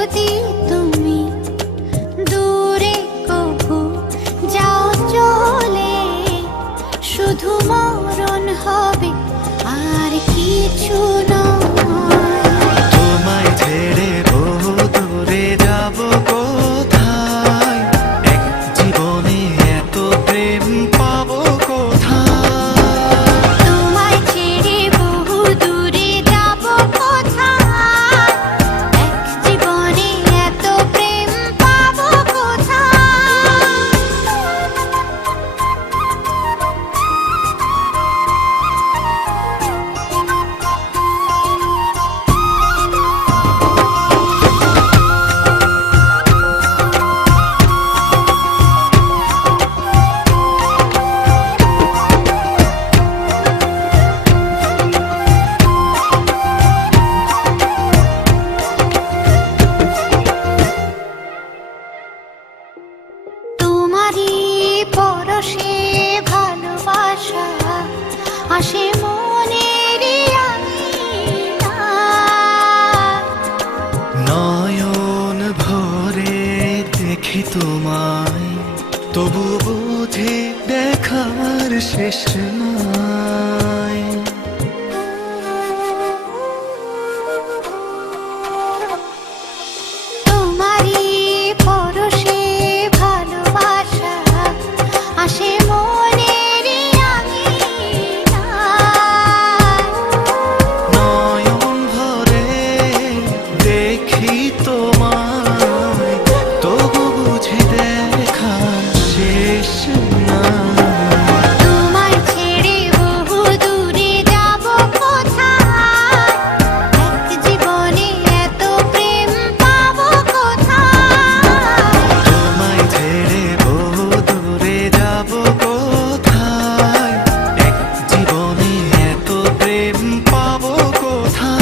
যদি তুমি দূরে কভু যাও চলে, শুধু মরণ হবে আর কিছু নয়। তোমায় ছেড়ে বহু দূরে যাব কোথায়, এক জীবনে এত প্রেম পাবো কোথায়। তোমায় ছেড়ে বহু দূরে যাব কোথায়, এক জীবনে এত প্রেম পাবো কোথায়। তোমারই পরশে ভালোবাসা আসে মনের আঙিনায়। নয়ন ভরে দেখি তোমায়, তবু বুঝি দেখার শেষ নাই। তোমারই পরশে ভালোবাসা আসে মনের আঙিনায়। নয়ন ভরে দেখি তোমায়, তবু বুঝি দেখার শেষ নাই। তোমায় ছেড়ে বহু দূরে যাব কোথায়, এক জীবনে এত প্রেম পাবো কোথায়। তোমায় ছেড়ে বহু দূরে যাব কোথায়, এক জীবনে এত প্রেম পাবো কোথায়।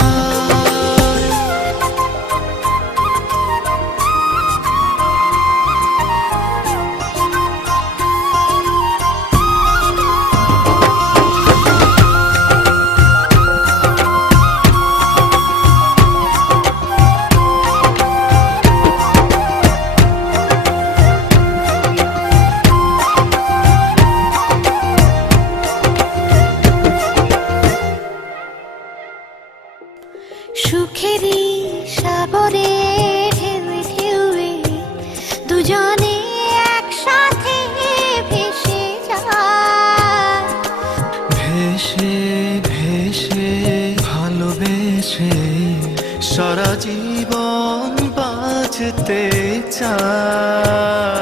সুখেরই সাগরে ঢেউয়ে ঢেউয়ে দুজনে একসাথে ভেসে যায়। ভেসে ভেসে ভালোবেসে সারা জীবন বাঁচতে চায়।